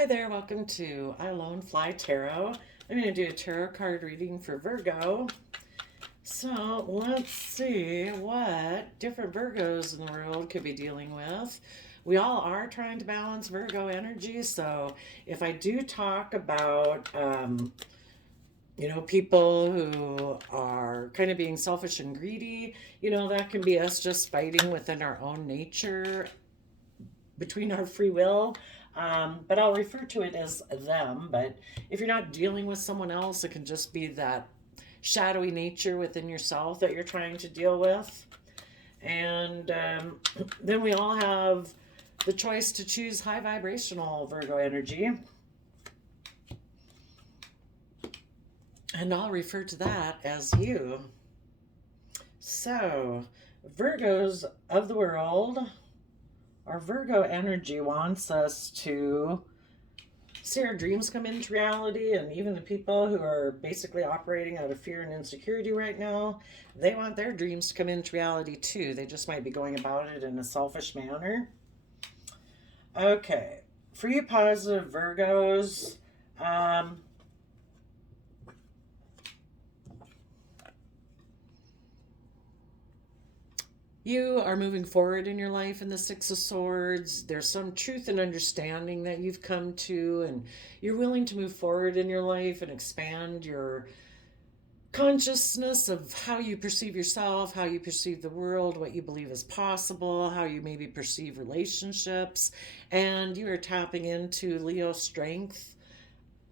Hi there, welcome to I Alone Fly Tarot. I'm going to do a tarot card reading for Virgo. So let's see what different Virgos in the world could be dealing with. We all are trying to balance Virgo energy, so if I do talk about, people who are kind of being selfish and greedy, that can be us just fighting within our own nature between our free will. But I'll refer to it as them. But if you're not dealing with someone else, it can just be that shadowy nature within yourself that you're trying to deal with. And then we all have the choice to choose high vibrational Virgo energy. And I'll refer to that as you. So, Virgos of the world, our Virgo energy wants us to see our dreams come into reality, and even the people who are basically operating out of fear and insecurity right now, they want their dreams to come into reality too. They just might be going about it in a selfish manner. Okay, for you positive Virgos, you are moving forward in your life in the Six of Swords. There's some truth and understanding that you've come to, and you're willing to move forward in your life and expand your consciousness of how you perceive yourself, how you perceive the world, what you believe is possible, how you maybe perceive relationships. And you are tapping into Leo strength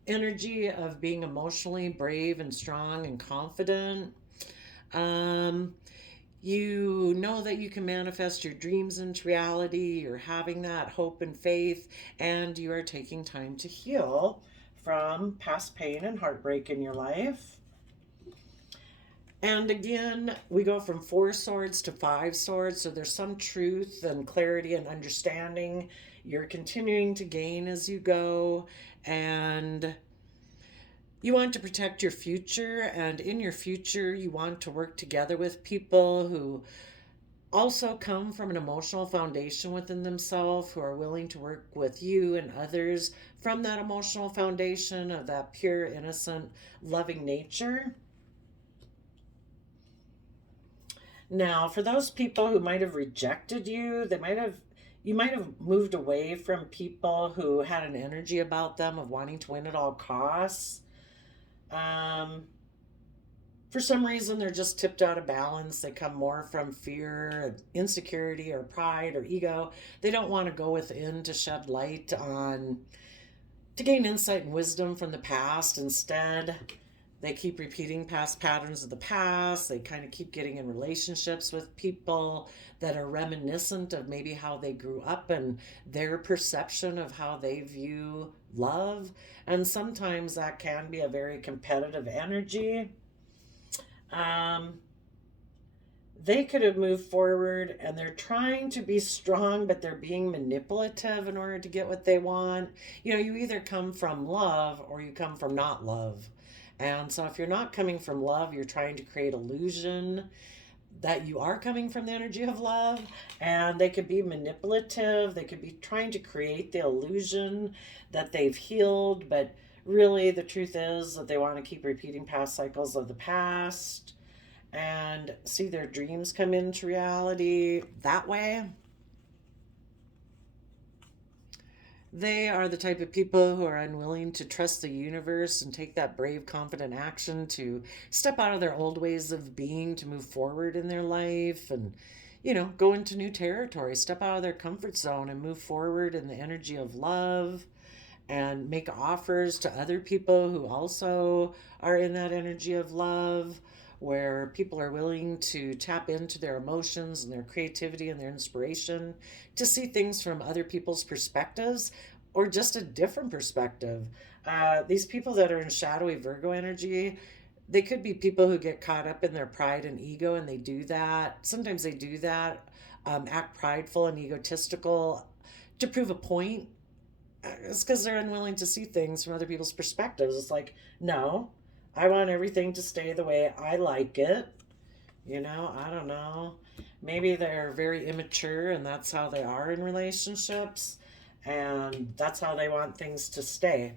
energy of being emotionally brave and strong and confident. You know that you can manifest your dreams into reality. You're having that hope and faith, and you are taking time to heal from past pain and heartbreak in your life. And again, we go from 4 swords to 5 swords, so there's some truth and clarity and understanding you're continuing to gain as you go, and you want to protect your future, and in your future, you want to work together with people who also come from an emotional foundation within themselves, who are willing to work with you and others from that emotional foundation of that pure, innocent, loving nature. Now, for those people who might have rejected you, you might have moved away from people who had an energy about them of wanting to win at all costs. For some reason, they're just tipped out of balance. They come more from fear, insecurity, or pride, or ego. They don't want to go within to shed light on, to gain insight and wisdom from the past. Instead, they keep repeating past patterns of the past. They kind of keep getting in relationships with people that are reminiscent of maybe how they grew up and their perception of how they view love. And sometimes that can be a very competitive energy. They could have moved forward and they're trying to be strong, but they're being manipulative in order to get what they want. You either come from love or you come from not love. And so if you're not coming from love, you're trying to create illusion that you are coming from the energy of love, and they could be manipulative. They could be trying to create the illusion that they've healed, but really the truth is that they want to keep repeating past cycles of the past and see their dreams come into reality that way. They are the type of people who are unwilling to trust the universe and take that brave, confident action to step out of their old ways of being, to move forward in their life and, go into new territory, step out of their comfort zone and move forward in the energy of love and make offers to other people who also are in that energy of love, where people are willing to tap into their emotions and their creativity and their inspiration to see things from other people's perspectives or just a different perspective. These people that are in shadowy Virgo energy, they could be people who get caught up in their pride and ego, and they do that. Sometimes they do that, act prideful and egotistical to prove a point. It's because they're unwilling to see things from other people's perspectives. It's like, no, I want everything to stay the way I like it. I don't know. Maybe they're very immature and that's how they are in relationships. And that's how they want things to stay.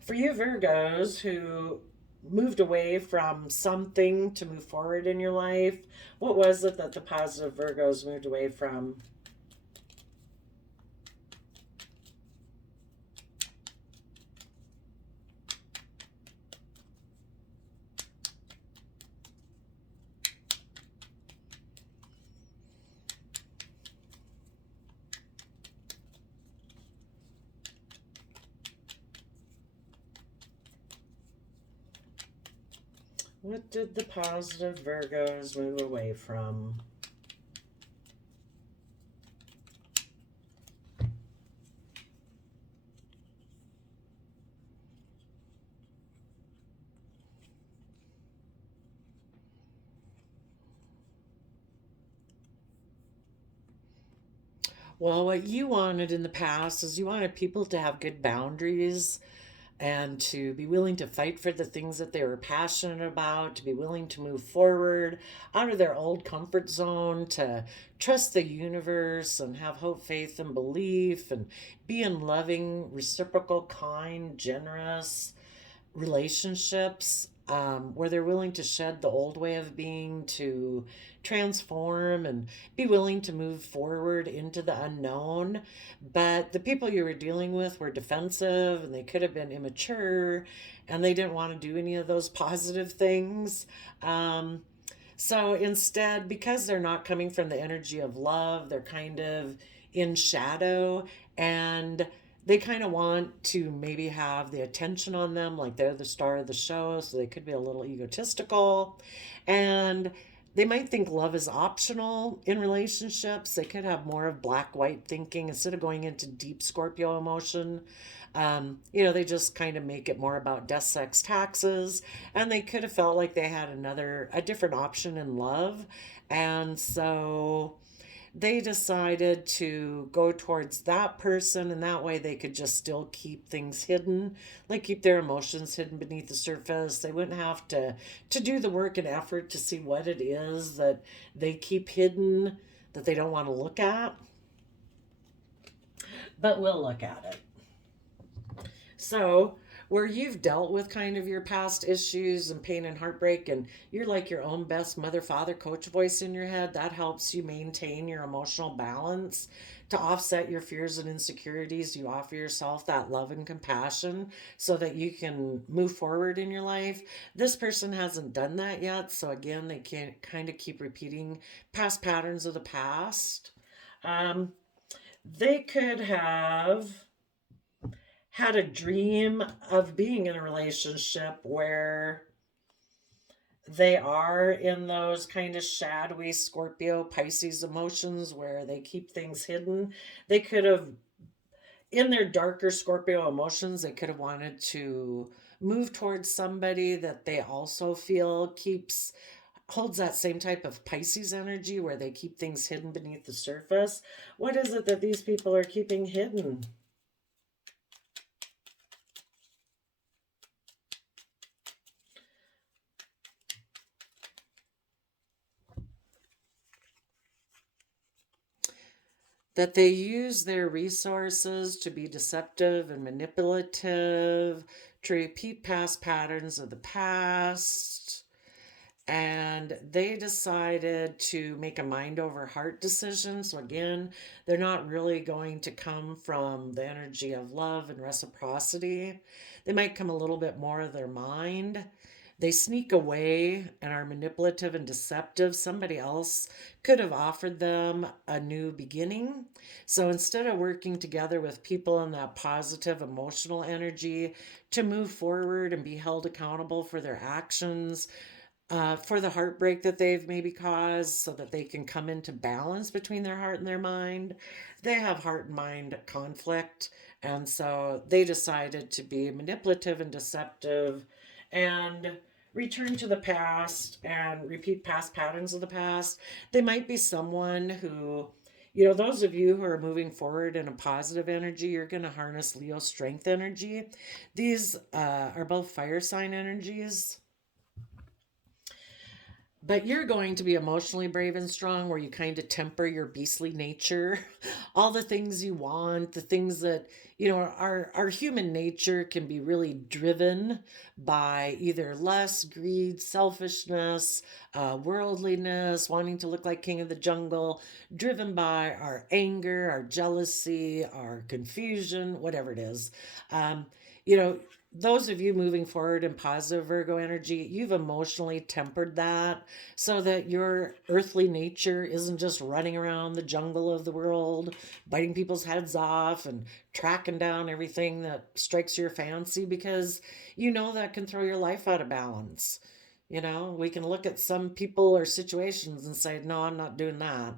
For you Virgos who moved away from something to move forward in your life, what was it that the positive Virgos moved away from? What did the positive Virgos move away from? Well, what you wanted in the past is you wanted people to have good boundaries and to be willing to fight for the things that they were passionate about, to be willing to move forward out of their old comfort zone, to trust the universe and have hope, faith, and belief, and be in loving, reciprocal, kind, generous relationships where they're willing to shed the old way of being to transform and be willing to move forward into the unknown. But the people you were dealing with were defensive and they could have been immature and they didn't want to do any of those positive things. So instead, because they're not coming from the energy of love, they're kind of in shadow and they kind of want to maybe have the attention on them, like they're the star of the show, so they could be a little egotistical. And they might think love is optional in relationships. They could have more of black white thinking instead of going into deep Scorpio emotion. They just kind of make it more about death, sex, taxes, and they could have felt like they had a different option in love, and so they decided to go towards that person, and that way they could just still keep things hidden, like keep their emotions hidden beneath the surface. They wouldn't have to do the work and effort to see what it is that they keep hidden that they don't want to look at, but we'll look at it. So, where you've dealt with kind of your past issues and pain and heartbreak, and you're like your own best mother, father, coach voice in your head, that helps you maintain your emotional balance. To offset your fears and insecurities, you offer yourself that love and compassion so that you can move forward in your life. This person hasn't done that yet, so again, they can kind of keep repeating past patterns of the past. Um, they could have had a dream of being in a relationship where they are in those kind of shadowy Scorpio Pisces emotions where they keep things hidden. They could have, in their darker Scorpio emotions, they could have wanted to move towards somebody that they also feel holds that same type of Pisces energy where they keep things hidden beneath the surface. What is it that these people are keeping hidden? That they use their resources to be deceptive and manipulative, to repeat past patterns of the past. And they decided to make a mind over heart decision. So, again, they're not really going to come from the energy of love and reciprocity. They might come a little bit more of their mind. They sneak away and are manipulative and deceptive. Somebody else could have offered them a new beginning. So instead of working together with people in that positive emotional energy to move forward and be held accountable for their actions, for the heartbreak that they've maybe caused, so that they can come into balance between their heart and their mind, they have heart and mind conflict. And so they decided to be manipulative and deceptive and return to the past and repeat past patterns of the past. They might be someone who, those of you who are moving forward in a positive energy, you're going to harness Leo strength energy. These are both fire sign energies. But you're going to be emotionally brave and strong, where you kind of temper your beastly nature. All the things you want, the things that, our human nature can be really driven by either lust, greed, selfishness, worldliness, wanting to look like king of the jungle, driven by our anger, our jealousy, our confusion, whatever it is. Um, you know, those of you moving forward in positive Virgo energy, you've emotionally tempered that so that your earthly nature isn't just running around the jungle of the world, biting people's heads off and tracking down everything that strikes your fancy, because that can throw your life out of balance. We can look at some people or situations and say, no, I'm not doing that,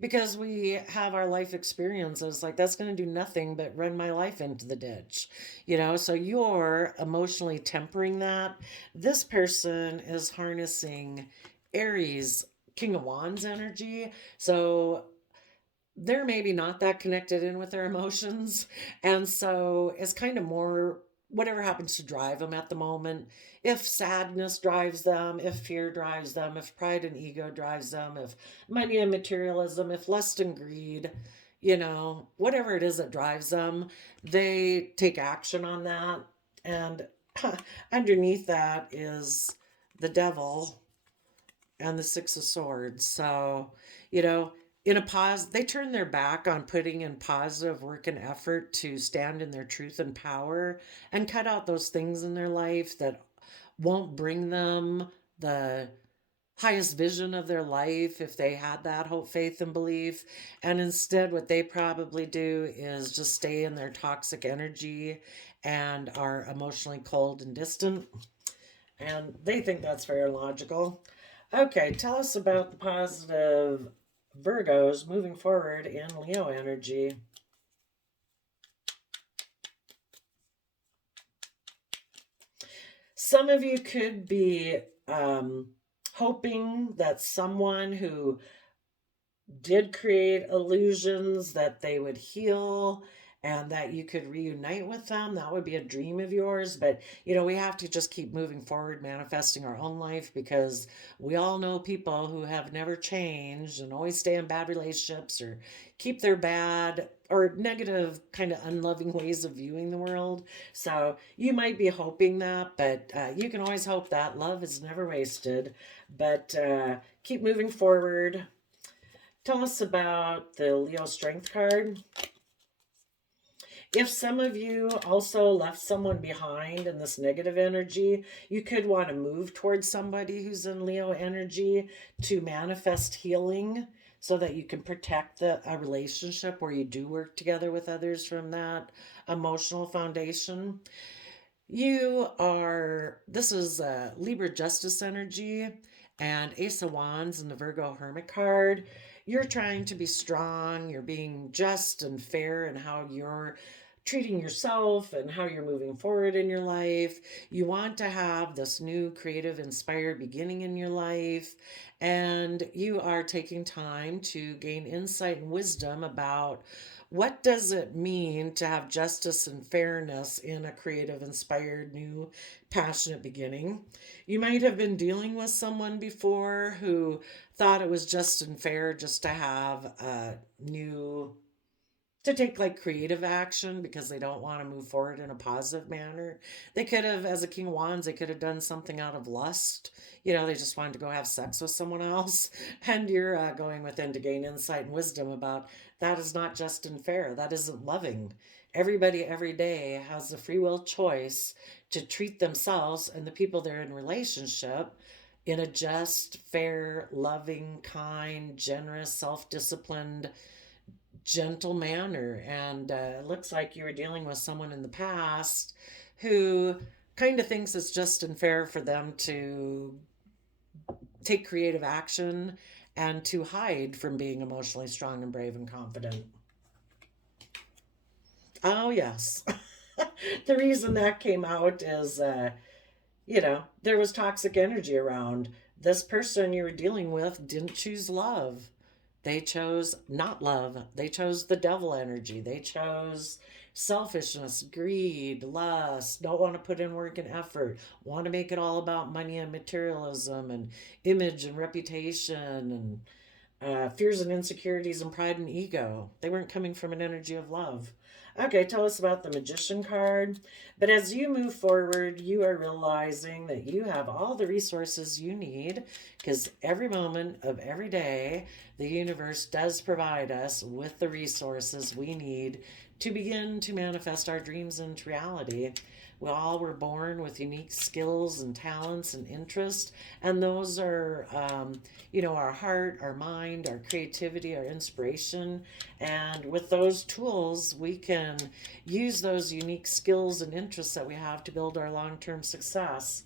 because we have our life experiences like that's going to do nothing but run my life into the ditch. So you're emotionally tempering that. This person is harnessing Aries, King of Wands energy. So they're maybe not that connected in with their emotions. And so it's kind of more whatever happens to drive them at the moment. If sadness drives them, if fear drives them, if pride and ego drives them, if money and materialism, if lust and greed, whatever it is that drives them, they take action on that. And underneath that is the devil and the Six of Swords. So, you know, in a they turn their back on putting in positive work and effort to stand in their truth and power, and cut out those things in their life that won't bring them the highest vision of their life if they had that hope, faith, and belief. And instead, what they probably do is just stay in their toxic energy and are emotionally cold and distant. And they think that's very logical. Okay, tell us about the positive Virgos moving forward in Leo energy. Some of you could be hoping that someone who did create illusions, that they would heal and that you could reunite with them. That would be a dream of yours. But, we have to just keep moving forward, manifesting our own life, because we all know people who have never changed and always stay in bad relationships or keep their bad or negative, kind of unloving ways of viewing the world. So you might be hoping that, but you can always hope that love is never wasted. But keep moving forward. Tell us about the Leo Strength card. If some of you also left someone behind in this negative energy, you could want to move towards somebody who's in Leo energy to manifest healing, so that you can protect a relationship where you do work together with others from that emotional foundation. This is Libra Justice energy and Ace of Wands and the Virgo Hermit card. You're trying to be strong, you're being just and fair in how you're treating yourself and how you're moving forward in your life. You want to have this new creative, inspired beginning in your life, and you are taking time to gain insight and wisdom about what does it mean to have justice and fairness in a creative, inspired, new, passionate beginning. You might have been dealing with someone before who thought it was just and fair just to have a new to take like creative action because they don't want to move forward in a positive manner. They could have, as a King of Wands, they could have done something out of lust. They just wanted to go have sex with someone else. And you're going within to gain insight and wisdom about that is not just and fair. That isn't loving. Everybody every day has the free will choice to treat themselves and the people they're in relationship in a just, fair, loving, kind, generous, self disciplined, gentle manner. And it looks like you were dealing with someone in the past who kind of thinks it's just and fair for them to take creative action and to hide from being emotionally strong and brave and confident. Oh, yes. The reason that came out is, there was toxic energy around. This person you were dealing with didn't choose love. They chose not love. They chose the devil energy. They chose selfishness, greed, lust, don't want to put in work and effort, want to make it all about money and materialism and image and reputation and fears and insecurities and pride and ego. They weren't coming from an energy of love. Okay, tell us about the Magician card. But as you move forward, you are realizing that you have all the resources you need because every moment of every day, the universe does provide us with the resources we need to begin to manifest our dreams into reality. We all were born with unique skills and talents and interests, and those are, our heart, our mind, our creativity, our inspiration. And with those tools, we can use those unique skills and interests that we have to build our long term success.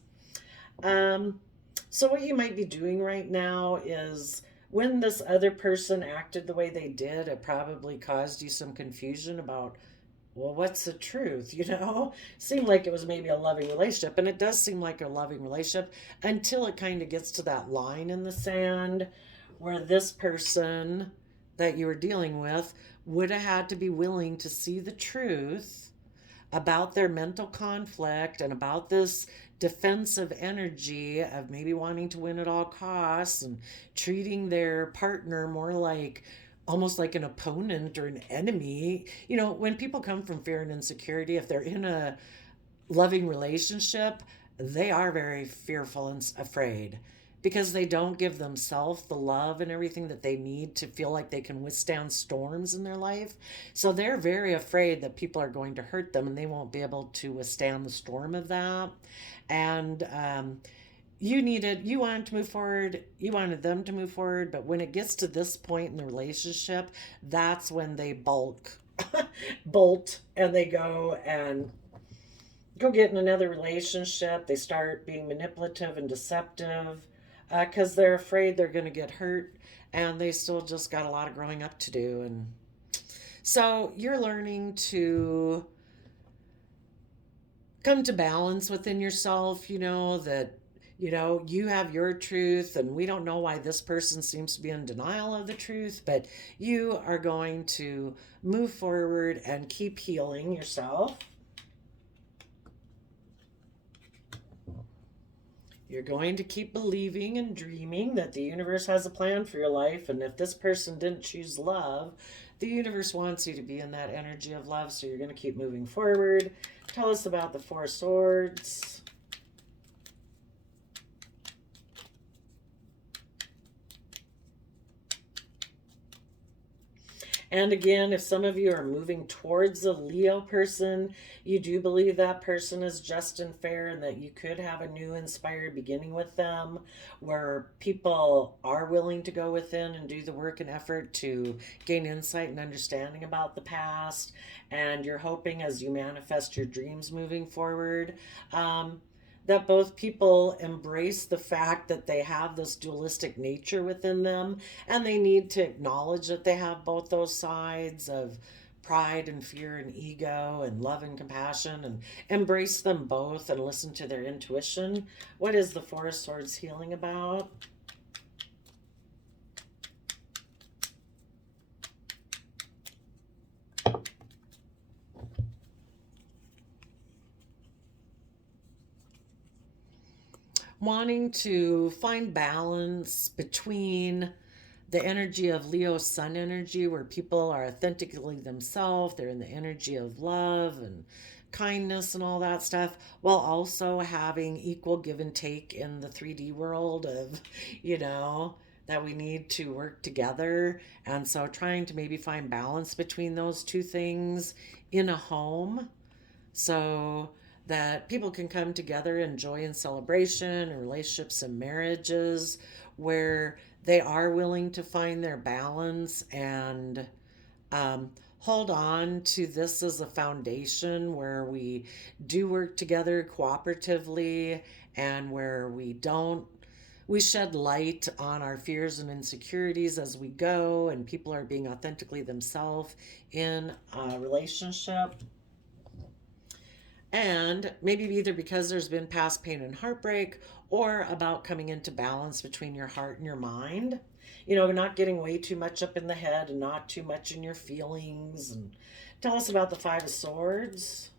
Um, so, what you might be doing right now is when this other person acted the way they did, it probably caused you some confusion about, well, what's the truth? Seemed like it was maybe a loving relationship, and it does seem like a loving relationship until it kind of gets to that line in the sand where this person that you were dealing with would have had to be willing to see the truth about their mental conflict and about this defensive energy of maybe wanting to win at all costs and treating their partner more like almost like an opponent or an enemy. When people come from fear and insecurity, if they're in a loving relationship, they are very fearful and afraid because they don't give themselves the love and everything that they need to feel like they can withstand storms in their life. So they're very afraid that people are going to hurt them and they won't be able to withstand the storm of that. And you wanted to move forward, you wanted them to move forward, but when it gets to this point in the relationship, that's when they bolt, and they go get in another relationship. They start being manipulative and deceptive because they're afraid they're going to get hurt, and they still just got a lot of growing up to do. And so you're learning to come to balance within yourself, that you have your truth, and we don't know why this person seems to be in denial of the truth, but you are going to move forward and keep healing yourself. You're going to keep believing and dreaming that the universe has a plan for your life, and if this person didn't choose love, the universe wants you to be in that energy of love, so you're going to keep moving forward. Tell us about the Four Swords. And again, if some of you are moving towards a Leo person, you do believe that person is just and fair and that you could have a new inspired beginning with them where people are willing to go within and do the work and effort to gain insight and understanding about the past. And you're hoping as you manifest your dreams moving forward, that both people embrace the fact that they have this dualistic nature within them and they need to acknowledge that they have both those sides of pride and fear and ego and love and compassion and embrace them both and listen to their intuition. What is the Four of Swords healing about? Wanting to find balance between the energy of Leo sun energy, where people are authentically themselves, they're in the energy of love and kindness and all that stuff, while also having equal give and take in the 3D world of, that we need to work together. And so trying to maybe find balance between those two things in a home. So that people can come together in joy and celebration and relationships and marriages where they are willing to find their balance and hold on to this as a foundation where we do work together cooperatively and where we shed light on our fears and insecurities as we go and people are being authentically themselves in a relationship. And maybe either because there's been past pain and heartbreak or about coming into balance between your heart and your mind. not getting way too much up in the head and not too much in your feelings. And tell us about the Five of Swords.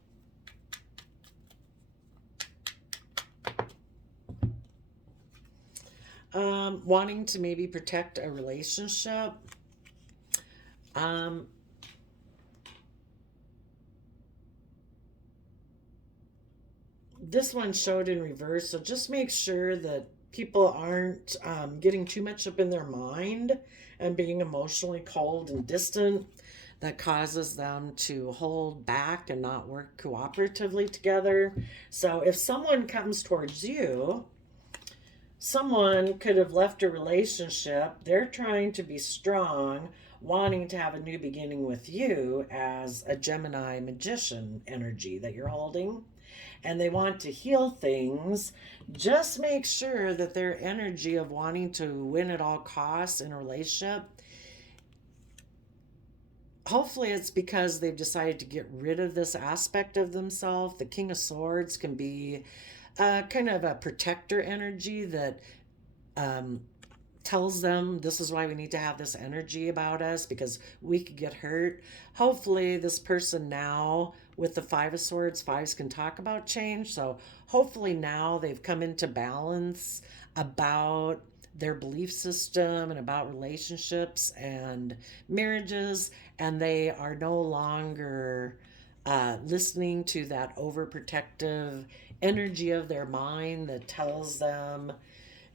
Wanting to maybe protect a relationship. Um, this one showed in reverse, so just make sure that people aren't getting too much up in their mind and being emotionally cold and distant. That causes them to hold back and not work cooperatively together. So if someone comes towards you, someone could have left a relationship. They're trying to be strong, wanting to have a new beginning with you as a Gemini magician energy that you're holding. And they want to heal things. Just make sure that their energy of wanting to win at all costs in a relationship, hopefully it's because they've decided to get rid of this aspect of themselves. The King of Swords can be kind of a protector energy that um, tells them this is why we need to have this energy about us because we could get hurt. Hopefully, this person now with the Five of Swords, fives can talk about change. So, hopefully, now they've come into balance about their belief system and about relationships and marriages, and they are no longer listening to that overprotective energy of their mind that tells them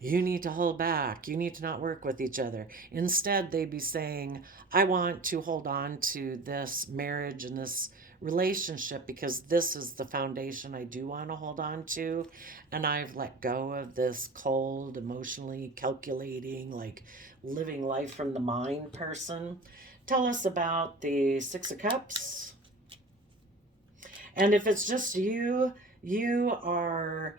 you need to hold back. You need to not work with each other. Instead, they'd be saying, I want to hold on to this marriage and this relationship because this is the foundation I do want to hold on to. And I've let go of this cold, emotionally calculating, like living life from the mind person. Tell us about the Six of Cups. And if it's just you, you are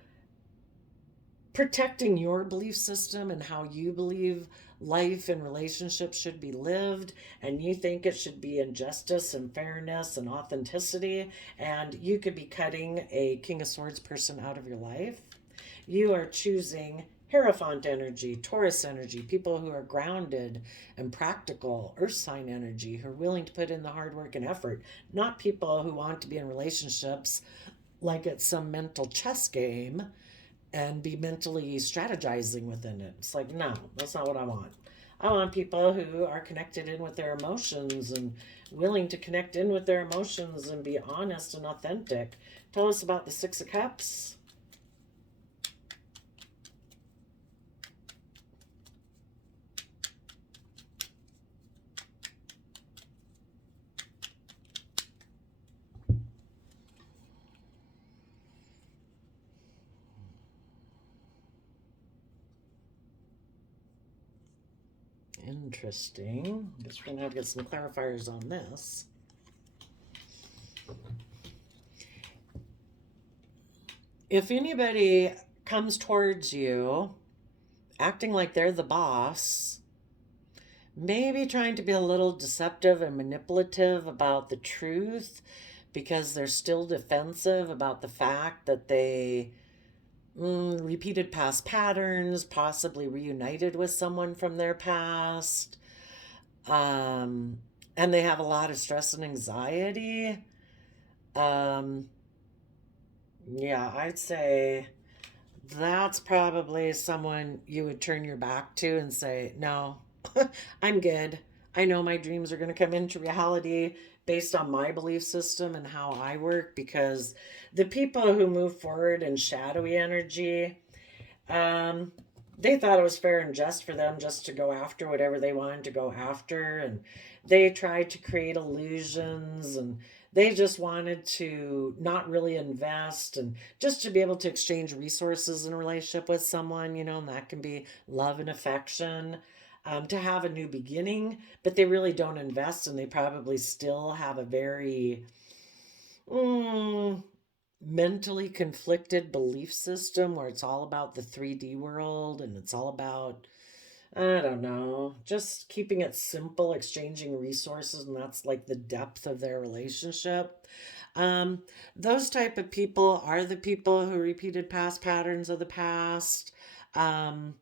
protecting your belief system and how you believe life and relationships should be lived, and you think it should be in justice and fairness and authenticity, and you could be cutting a King of Swords person out of your life. You are choosing Hierophant energy, Taurus energy, people who are grounded and practical, Earth sign energy, who are willing to put in the hard work and effort, not people who want to be in relationships like it's some mental chess game and be mentally strategizing within it. It's like, no, that's not what I want. I want people who are connected in with their emotions and willing to connect in with their emotions and be honest and authentic. Tell us about the Six of Cups. Interesting. I guess we're going to have to get some clarifiers on this. If anybody comes towards you acting like they're the boss, maybe trying to be a little deceptive and manipulative about the truth because they're still defensive about the fact that they repeated past patterns, possibly reunited with someone from their past, um, and they have a lot of stress and anxiety. Um, yeah, I'd say that's probably someone you would turn your back to and say, no, I'm good. I know my dreams are going to come into reality based on my belief system and how I work because the people who move forward in shadowy energy, um, they thought it was fair and just for them just to go after whatever they wanted to go after. And they tried to create illusions and they just wanted to not really invest and just to be able to exchange resources in a relationship with someone, and that can be love and affection. To have a new beginning, but they really don't invest and they probably still have a very mm, mentally conflicted belief system where it's all about the 3D world and it's all about, I don't know, just keeping it simple, exchanging resources, and that's like the depth of their relationship. Um, those type of people are the people who repeated past patterns of the past. Um,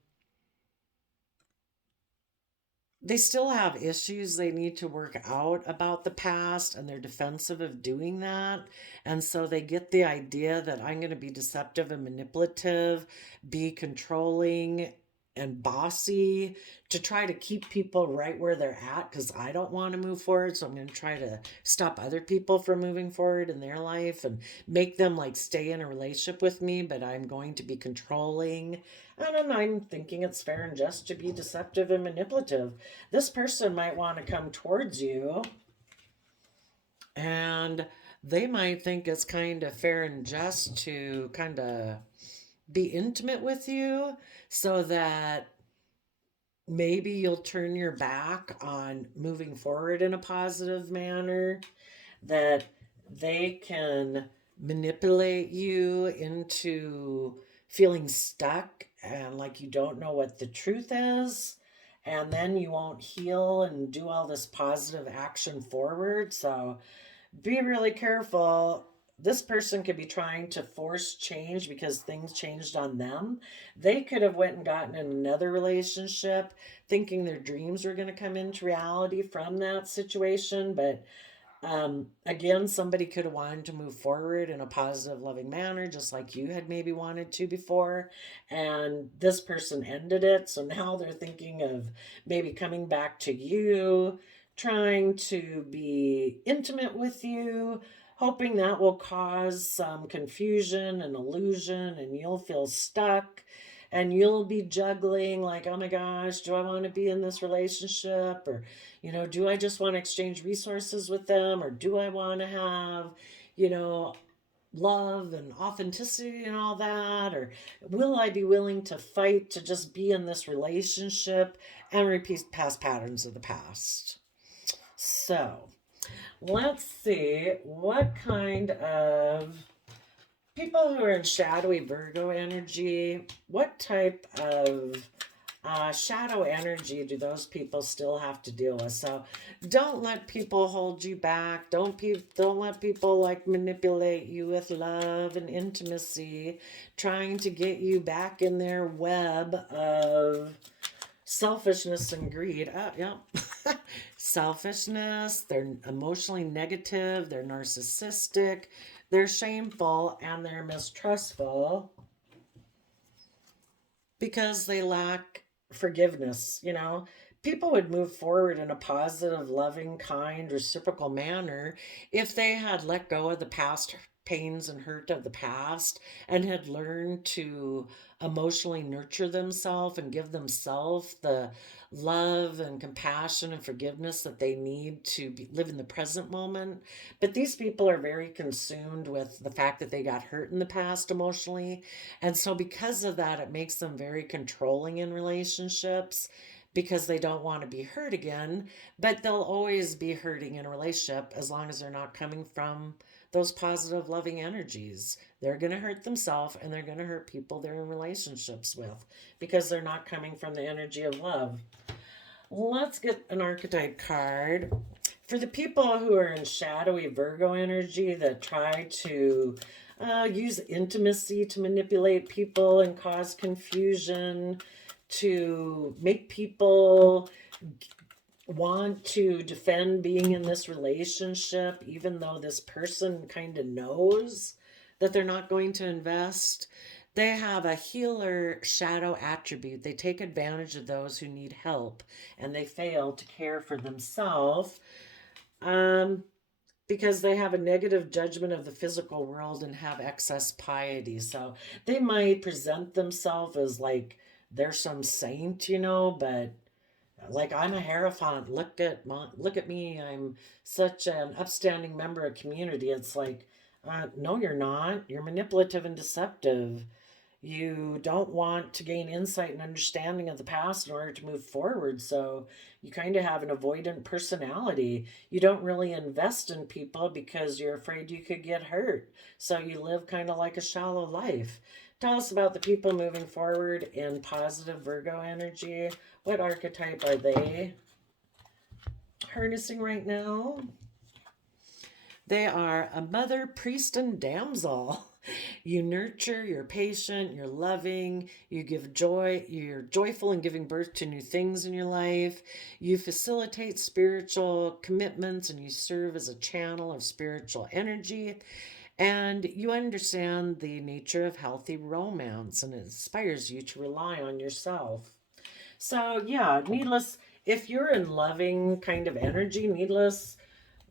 they still have issues they need to work out about the past, and they're defensive of doing that. And so they get the idea that I'm going to be deceptive and manipulative, be controlling and bossy to try to keep people right where they're at because I don't want to move forward. So I'm going to try to stop other people from moving forward in their life and make them like stay in a relationship with me, but I'm going to be controlling. And I'm thinking it's fair and just to be deceptive and manipulative. This person might want to come towards you, and they might think it's kind of fair and just to kind of be intimate with you so that maybe you'll turn your back on moving forward in a positive manner, that they can manipulate you into feeling stuck and like you don't know what the truth is. And then you won't heal and do all this positive action forward. So be really careful. This person could be trying to force change because things changed on them. They could have went and gotten in another relationship thinking their dreams were going to come into reality from that situation, but again, somebody could have wanted to move forward in a positive, loving manner, just like you had maybe wanted to before. And this person ended it. So now they're thinking of maybe coming back to you, trying to be intimate with you, hoping that will cause some confusion and illusion, and you'll feel stuck. And you'll be juggling, like, oh my gosh, do I want to be in this relationship? Or do I just want to exchange resources with them, or do I want to have, you know, love and authenticity and all that? Or will I be willing to fight to just be in this relationship and repeat past patterns of the past? So let's see what kind of people who are in shadowy Virgo energy, what type of shadow energy do those people still have to deal with? So don't let people hold you back. Don't let people like manipulate you with love and intimacy, trying to get you back in their web of selfishness and greed. Yeah. Selfishness, they're emotionally negative, they're narcissistic, they're shameful, and they're mistrustful because they lack forgiveness. People would move forward in a positive, loving, kind, reciprocal manner if they had let go of the past pains and hurt of the past and had learned to emotionally nurture themselves and give themselves the love and compassion and forgiveness that they need to live in the present moment. But these people are very consumed with the fact that they got hurt in the past emotionally. And so, because of that, it makes them very controlling in relationships because they don't want to be hurt again, but they'll always be hurting in a relationship as long as they're not coming from those positive, loving energies. They're going to hurt themselves and they're going to hurt people they're in relationships with because they're not coming from the energy of love. Let's get an archetype card. For the people who are in shadowy Virgo energy that try to use intimacy to manipulate people and cause confusion, to make people want to defend being in this relationship, even though this person kind of knows that they're not going to invest. They have a healer shadow attribute. They take advantage of those who need help and they fail to care for themselves because they have a negative judgment of the physical world and have excess piety. So they might present themselves as like they're some saint, but like I'm a hierophant. Look at me. I'm such an upstanding member of community. It's like, no, you're not. You're manipulative and deceptive. You don't want to gain insight and understanding of the past in order to move forward. So you kind of have an avoidant personality. You don't really invest in people because you're afraid you could get hurt. So you live kind of like a shallow life. Tell us about the people moving forward in positive Virgo energy. What archetype are they harnessing right now? They are a mother, priest, and damsel. You nurture, you're patient, you're loving, you give joy, you're joyful in giving birth to new things in your life. You facilitate spiritual commitments and you serve as a channel of spiritual energy. And you understand the nature of healthy romance and it inspires you to rely on yourself. So, yeah, needless, if you're in loving kind of energy, needless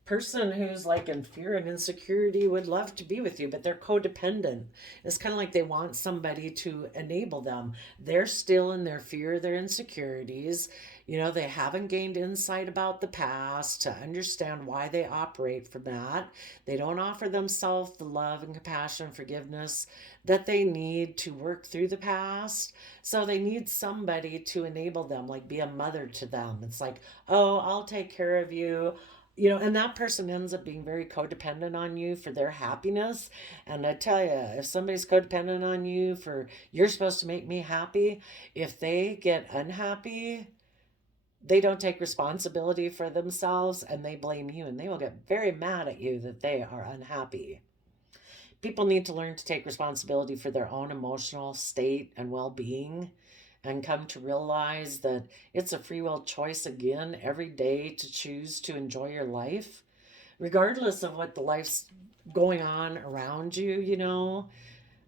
person who's like in fear and insecurity would love to be with you, but they're codependent. It's kind of like they want somebody to enable them. They're still in their fear, their insecurities. You know, they haven't gained insight about the past to understand why they operate from that. They don't offer themselves the love and compassion and forgiveness that they need to work through the past. So they need somebody to enable them, like be a mother to them. It's like, oh, I'll take care of you, you know, and that person ends up being very codependent on you for their happiness. And I tell you, if somebody's codependent on you for you're supposed to make me happy, if they get unhappy, they don't take responsibility for themselves and they blame you and they will get very mad at you that they are unhappy. People need to learn to take responsibility for their own emotional state and well-being and come to realize that it's a free will choice again every day to choose to enjoy your life, regardless of what the life's going on around you, you know.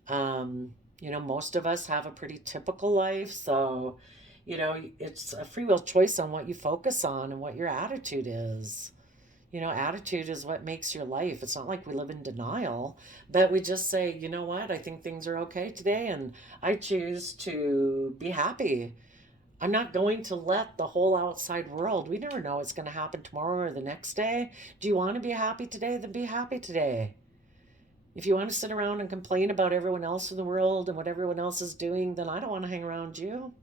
Most of us have a pretty typical life, so it's a free will choice on what you focus on and what your attitude is. You know, attitude is what makes your life. It's not like we live in denial, but we just say, you know what, I think things are okay today and I choose to be happy. I'm not going to let the whole outside world, we never know what's going to happen tomorrow or the next day. Do you want to be happy today? Then be happy today. If you want to sit around and complain about everyone else in the world and what everyone else is doing, then I don't want to hang around you.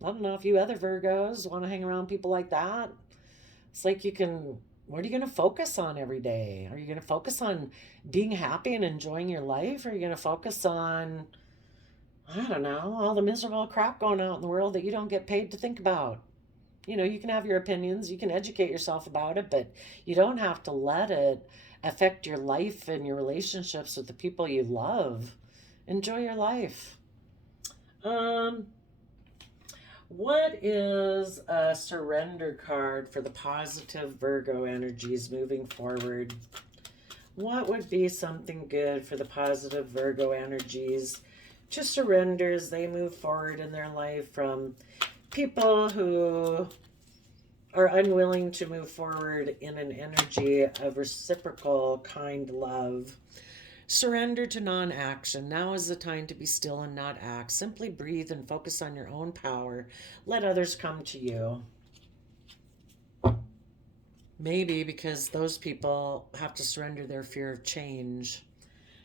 I don't know if you other Virgos want to hang around people like that. It's like what are you going to focus on every day? Are you going to focus on being happy and enjoying your life? Or are you going to focus on, I don't know, all the miserable crap going out in the world that you don't get paid to think about? You know, you can have your opinions, you can educate yourself about it, but you don't have to let it affect your life and your relationships with the people you love. Enjoy your life. Um, What is a surrender card for the positive Virgo energies moving forward? What would be something good for the positive Virgo energies to surrender as they move forward in their life from people who are unwilling to move forward in an energy of reciprocal, kind love? Surrender to non action. Now is the time to be still and not act. Simply breathe and focus on your own power. Let others come to you. Maybe because those people have to surrender their fear of change.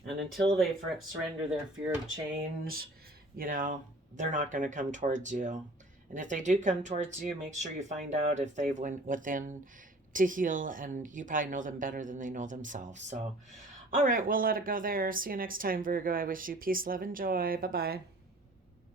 And until they surrender their fear of change, you know, they're not going to come towards you. And if they do come towards you, make sure you find out if they've went within to heal, and you probably know them better than they know themselves. So, all right, we'll let it go there. See you next time, Virgo. I wish you peace, love, and joy. Bye bye.